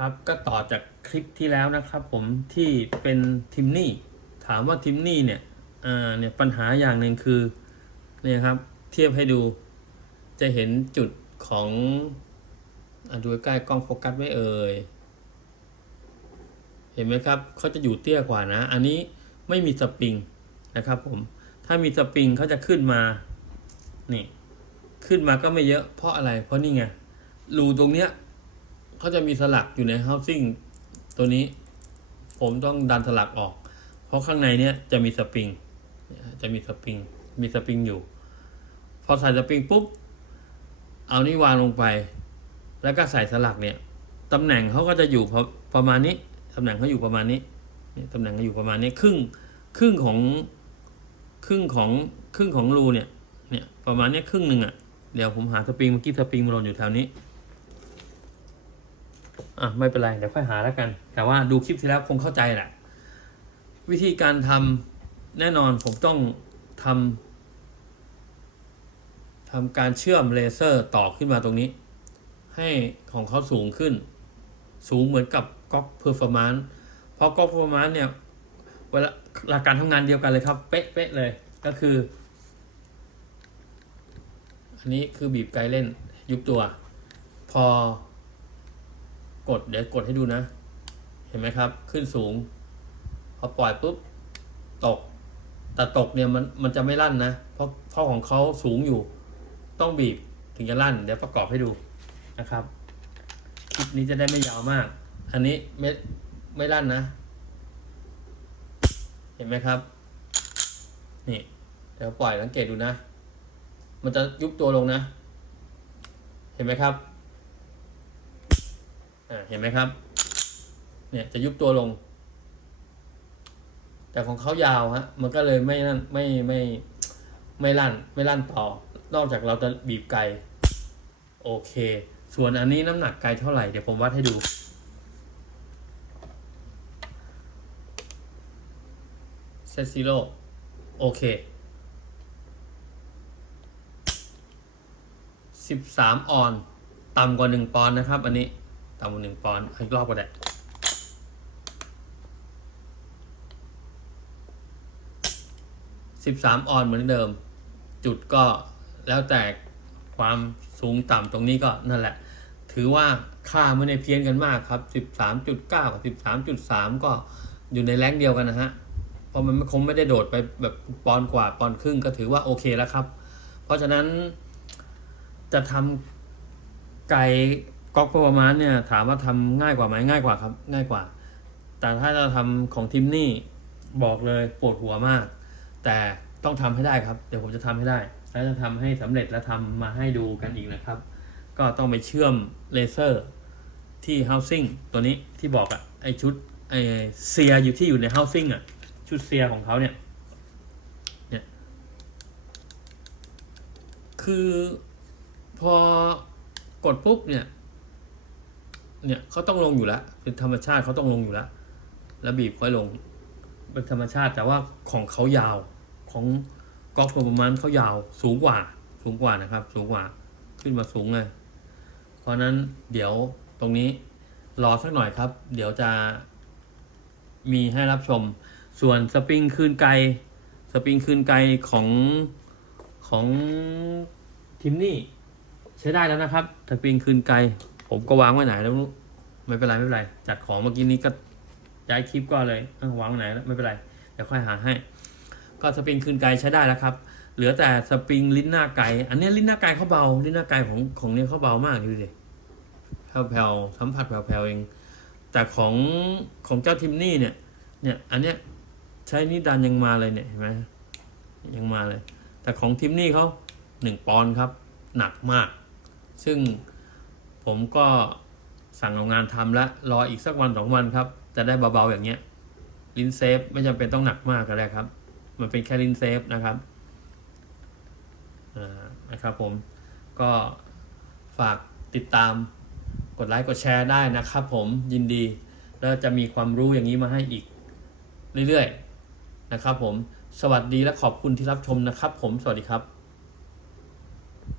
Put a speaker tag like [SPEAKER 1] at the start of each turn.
[SPEAKER 1] ครับก็ต่อจากคลิปที่แล้วนะครับผมที่เป็นทิมนี่ถามว่าทิมนี่เนี่ยอ่าเนี่ยปัญหาอย่างหนึ่งคือเนี่ยครับเทียบให้ดูจะเห็นจุดของอดูใกล้กล้องโฟกัสไว้เอ่ยเห็นไหมครับเขาจะอยู่เตี้ยกว่านะ อันนี้ไม่มีสปริงนะครับผมถ้ามีสปริงเขาจะขึ้นมานี่ขึ้นมาก็ไม่เยอะเพราะอะไรเพราะนี่ไงรูตรงเนี้ย เขาจะมีสลักอยู่ใน housing ตัวนี้ ผมต้องดันสลักออก เพราะข้างในเนี้ยจะมีสปริง จะมีสปริง มีสปริงอยู่ พอใส่สปริงปุ๊บ เอานี่วางลงไป แล้วก็ใส่สลักเนี่ยตำแหน่งเขาก็จะอยู่ประประมาณนี้ตำแหน่งเขาอยู่ประมาณนี้นี่ตำแหน่งเขาอยู่ประมาณนี้ครึ่งครึ่งของครึ่งของครึ่งของรูเนี่ยเนี่ยประมาณนี้ครึ่งหนึ่งอะ่ะเดี๋ยวผมหาสปริงเมื่อกี้สปริงมันหล่นอยู่แถวนี้ อะไม่เป็นไรเดี๋ยวค่อยหาแล้วกัน แต่ว่าดูคลิปที่แล้วคงเข้าใจแหละวิธีการทำแน่นอนผมต้องทำทำการเชื่อมเลเซอร์ต่อขึ้นมาตรงนี้ ให้ของเขาสูงขึ้น สูงเหมือนกับก๊อกเพอร์ฟอร์มานซ์เพราะก๊อกเพอร์ฟอร์มานซ์เนี่ยเวลาหลักการทำงานเดียวกันเลยครับเป๊ะๆเลยก็คือ อันนี้คือบีบไกเล่นยุบตัว พอ กดเดี๋ยวกดให้ดูนะ เห็นไหมครับ ขึ้นสูง พอปล่อยปุ๊บ ตก แต่ตกเนี่ยมันมันจะไม่ลั่นนะ เพราะเพราะของเขาสูงอยู่ ต้องบีบถึงจะลั่น เดี๋ยวประกอบให้ดูนะครับ คลิปนี้จะได้ไม่ยาวมาก อันนี้ไม่ไม่ลั่นนะ เห็นไหมครับ นี่ เดี๋ยวปล่อยสังเกตดูนะ มันจะยุบตัวลงนะ เห็นไหมครับ เห็นไหมครับ เนี่ยจะยุบตัวลง แต่ของเขายาวฮะ มันก็เลยไม่นั่นไม่ไม่ไม่ลั่นไม่ลั่นต่อนอกจากเราจะบีบไกลโอเค ส่วนอันนี้น้ำหนักไกลเท่าไหร่เดี๋ยวผมวัดให้ดูเซตซิโร่โอเคสิบสามออน ต่ำกว่าหนึ่งปอนด์นะครับ อันนี้ ต่ำกว่าหนึ่งปอนด์อีกรอบก็ได้สิบสามออนเหมือนเดิม จุดก็แล้วแต่ความสูงต่ำตรงนี้ก็นั่นแหละ ถือว่าค่าไม่ได้เพี้ยนกันมากครับสิบสามจุดเก้ากับสิบสามจุดสามก็อยู่ในแรงเดียวกันนะฮะเพราะมันคงไม่ได้โดดไปแบบปอนกว่าปอนครึ่งก็ถือว่าโอเคแล้วครับ เพราะฉะนั้นจะทำไก่ ก๊อกประมาณเนี่ยถามว่าทำง่ายกว่าไหมง่ายกว่าครับ ง่ายกว่า แต่ถ้าเราทำของทิมนี่บอกเลยปวดหัวมาก แต่ต้องทำให้ได้ครับ เดี๋ยวผมจะทำให้ได้แล้วจะทำให้สำเร็จและทำมาให้ดูกันอีกนะครับ ก็ต้องไปเชื่อมเลเซอร์ที่ housing ตัวนี้ที่บอกอะไอชุดไอเซียอยู่ที่อยู่ใน housing อะชุดเซียของเขาเนี่ยเนี่ยคือพอกดปุ๊บเนี่ย เนี่ยเขาต้องลงอยู่แล้วเป็นธรรมชาติเขาต้องลงอยู่แล้วแล้วบีบค่อยลงเป็นธรรมชาติแต่ว่าของเขายาวของกอล์ฟประมาณเขายาวสูงกว่า สูงกว่านะครับ สูงกว่าขึ้นมาสูงเลย เพราะฉะนั้นเดี๋ยวตรงนี้รอสักหน่อยครับ เดี๋ยวจะมีให้รับชม ส่วนสปริงคืนไกลสปริงคืนไกลของของทิมนี่ใช้ได้แล้วนะครับสปริงคืนไกล ผมก็วางไว้ไหนแล้วไม่เป็นไรไม่เป็นไร จัดของเมื่อกี้นี้ก็ย้ายคลิปก็เลยเวางไว้ไหนแล้วไม่เป็นไรเดี๋ยวค่อยหาให้ ก็สปริงคืนไกลใช้ได้แล้วครับ เหลือแต่สปริงลิ้นหน้าไกลอันนี้ลิ้นหน้าไกลเขาเบาลิ้นหน้าไกลของของเนี้ยเขาเบามากดูดิแผ่วๆสัมผัสแผ่วๆเอง แต่ของของเจ้าทิมนี่เนี่ย เนี่ยอันเนี้ยใช้นี่ดันยังมาเลยเนี่ยเห็นไหมยังมาเลย แต่ของทิมนี่เขาหนึ่งปอนด์ครับ หนักมาก ซึ่ง ผมก็สั่งโรงงานทำแล้วรออีกสักวันสองวันครับ จะได้เบาๆอย่างเงี้ยลิ้นเซฟไม่จำเป็นต้องหนักมากก็ได้ครับ มันเป็นแค่ลิ้นเซฟนะครับอ่านะครับผมก็ฝากติดตามกดไลค์กดแชร์ได้นะครับผมยินดี แล้วจะมีความรู้อย่างนี้มาให้อีกเรื่อยๆนะครับผมสวัสดีและขอบคุณที่รับชมนะครับผมสวัสดีครับ